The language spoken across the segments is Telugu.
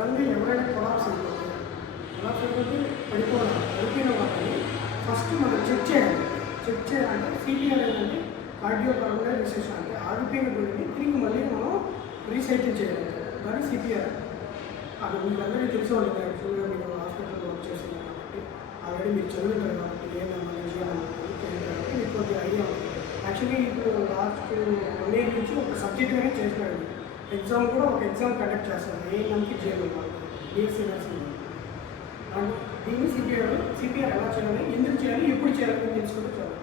సడన్గా ఎవరైనా కొలాప్స్ అయిపోతే పడిపోయిన వాళ్ళని ఫస్ట్ మనం చెక్ చేయాలంటే సిపిఆర్ ఏంటంటే కార్డియోపల్మనరీ రిసెషన్ అంటే ఆగిపోయిన గుడిని తిరిగి మళ్ళీ మనం రీసైకిల్ చేయాలి. దాన్ని సిపిఆర్. అది మీకు అందరికీ తెలిసి ఉంటుంది. యాక్చువల్గా మీరు హాస్పిటల్లో వర్క్ చేస్తున్నారు కాబట్టి ఆల్రెడీ మీరు చదువుతారు కాబట్టి కాబట్టి మీకు కొద్దిగా ఐడియా ఉంటుంది. యాక్చువల్లీ ఇప్పుడు లాస్ట్ 1 year నుంచి ఒక సబ్జెక్ట్గానే చేస్తున్నాడు. ఎగ్జామ్ కూడా ఒక ఎగ్జామ్ కండక్ట్ చేస్తారు. ఏఎన్ఎంకి చేయలేదు బీఎస్సీ నర్సింగ్. అండ్ దీన్ని సిపిఆర్ ఎలా చేయాలి, ఎందుకు చేయాలి, ఎప్పుడు చేయాలని తెలుసుకుంటే చాలు.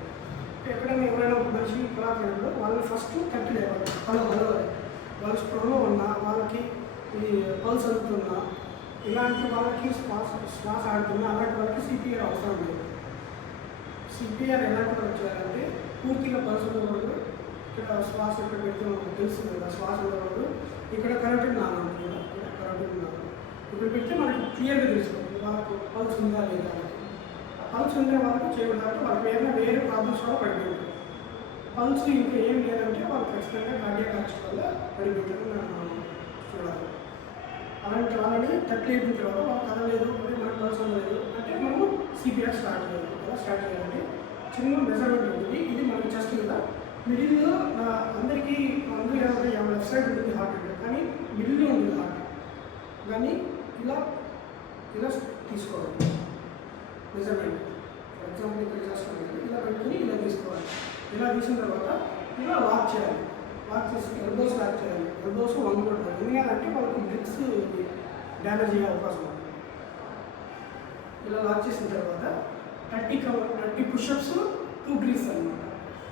ఎక్కడైనా ఎవరైనా ఒక మనిషి కళాకారులు వాళ్ళని ఫస్ట్ కట్టి లేవాలి. వాళ్ళ స్పృహలో ఉన్నా, వాళ్ళకి ఈ పల్స్ అందుతున్నా, ఇలాంటి వాళ్ళకి శ్వాస ఆడుతున్నా అలాంటి వాళ్ళకి సిపిఆర్ అవసరం లేదు. సిపిఆర్ ఎలాంటి వాళ్ళకి చేయాలంటే పూర్తిగా పల్స్ ఉన్నవాళ్ళు, ఇక్కడ శ్వాస ఇక్కడ పెడితే మనకు తెలుస్తుంది కదా, శ్వాస ఉన్నవాళ్ళు ఇక్కడ కరెక్ట్ నాలుగు ఉంటుంది కదా, ఇక్కడ కరెక్ట్ నాలుగు ఇక్కడ పెడితే మనకి క్లియర్గా తెలుస్తుంది వాళ్ళకు పల్స్ ఉందా లేదా. పల్స్ ఉండే వాళ్ళకి చేయడం కాబట్టి వాళ్ళకి ఏదైనా వేరే ప్రాబ్లమ్స్ కూడా పడిపోయింది. పల్స్ ఇంకా ఏం లేదంటే వాళ్ళు ఖచ్చితంగా కార్డియాక్ అరెస్ట్ వల్ల పడిపోయిందని మనం చూడాలి. అలాంటి వాళ్ళని తట్లేపిన తర్వాత వాళ్ళు కదలేదు అంటే మనకు పల్స్ ఉండలేదు అంటే మనం సిపిఆర్ స్టార్ట్ చేయాలి. ఎలా స్టార్ట్ చేయాలంటే చిన్న మెజర్మెంట్ ఉంటుంది. ఇది మనకి చెస్ట్ మీద మిడిల్లో అందరికీ అందరూ ఏమంటే లెఫ్ట్ సైడ్ ఉంటుంది హార్ట్ అటాక్, కానీ మిడిల్లో ఉంటుంది హార్ట్. దాన్ని ఇలా తీసుకోవాలి మెజర్మెంట్. ఫర్ ఎగ్జాంపుల్ ఇక్కడ చేస్తాను, ఇలా పెట్టుకుని ఇలా తీసుకోవాలి. ఇలా తీసిన తర్వాత ఇలా లాక్ చేయాలి. లాక్ చేసి ఎల్బోస్ లాక్ చేయాలి. ఎల్బోస్ వంగకూడదు. ఎందుకంటే వాళ్ళకి బ్రిక్స్ డ్యామేజ్ అయ్యే అవకాశం ఉంది. ఇలా లాక్ చేసిన తర్వాత 30 పుషప్స్ 2 బ్రీత్స్ అనమాట.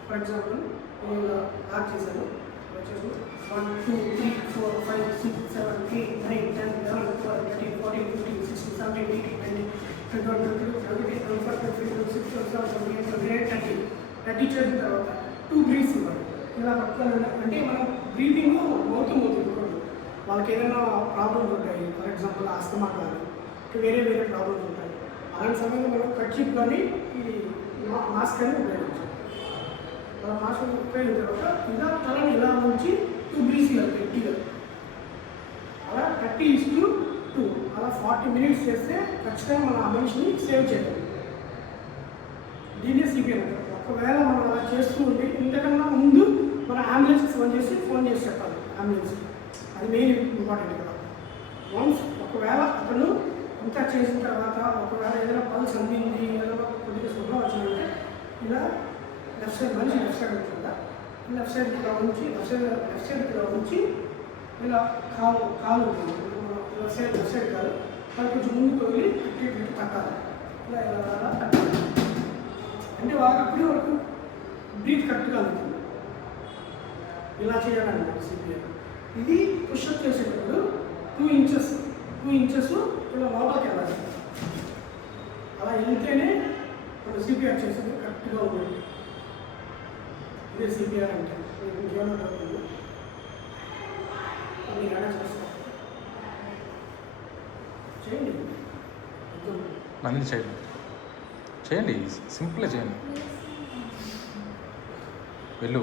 ఫర్ ఎగ్జాంపుల్ నేను ఇలా లాక్ చేశాను, వచ్చేసి 1 2 3 4 5 6 7 8 9 10 11 12 13 14 15 16 17 18 19 20 21 22 23 24 25 26 27 28 30 చేసిన తర్వాత 2 బ్రీత్స్ ఇవ్వాలి. ఇలా పట్టుకోవాలి. అంటే మనం బ్రీతింగ్ మౌతుంది. వాళ్ళకి ఏదైనా ప్రాబ్లమ్స్ ఉంటాయి, ఫర్ ఎగ్జాంపుల్ ఆస్తమా కానీ వేరే ప్రాబ్లమ్స్ ఉంటాయి. అలాంటి సమయంలో మనం కర్చీఫ్ కానీ ఈ మాస్క్ అని ఉపయోగించాలి. అలా మాస్క్ ఉపయోగించిన తర్వాత ఇలా తలని ఇలా ఉంచి 2 బ్రీత్స్ ఇవ్వాలి గట్టిగా. అలా 30:2 అలా 40 minutes చేస్తే ఖచ్చితంగా మనం ఆ మనిషిని సేవ్ చేయాలి. దీన్నే సిపిఆర్ అంటారు. ఒకవేళ మనం అలా చేస్తూ ఉంటే ఇంతకన్నా ముందు మన అంబులెన్స్కి ఫోన్ చేసి చెప్పాలి. అంబులెన్స్ అది మెయిన్ ఇంపార్టెంట్ కదా. వన్స్ ఒకవేళ అతను ఇంత చేసిన తర్వాత ఒకవేళ ఏదైనా పల్స్ అందింది, ఏదైనా కొద్దిగా స్పృహ వచ్చిందంటే ఇలా లెఫ్ట్ సైడ్ మనిషి లెఫ్ట్ సైడ్ ఉంటుందా, లెఫ్ట్ సైడ్ ఇలా ఉంచి ఇలా కాలు ఉంటుంది. లెఫ్ట్ సైడ్ కాదు, అది కొంచెం ముందుకు వెళ్ళి పెట్టి తట్టాలి. ఇలా ఇలా తట్టాలి. అంటే వాళ్ళకి అప్పుడే వరకు బ్రీత్ కరెక్ట్గా అందుతుంది. ఇలా చేయాలన్నమాట సిపిఆర్. ఇది పుషప్ చేసేటప్పుడు 2 inches ఇలా లోపలికి వెళ్ళాలి. అలా వెళ్తేనే ఇప్పుడు సిపిఆర్ చేసేది కరెక్ట్గా ఉంటుంది. ఇదే సిపిఆర్ అంటే ఇంకేమైనా డౌట్ మీరు ఎలా చేస్తారు చేయండి. మంది చేయండి, సింపుల్గా చేయండి. వెళ్ళు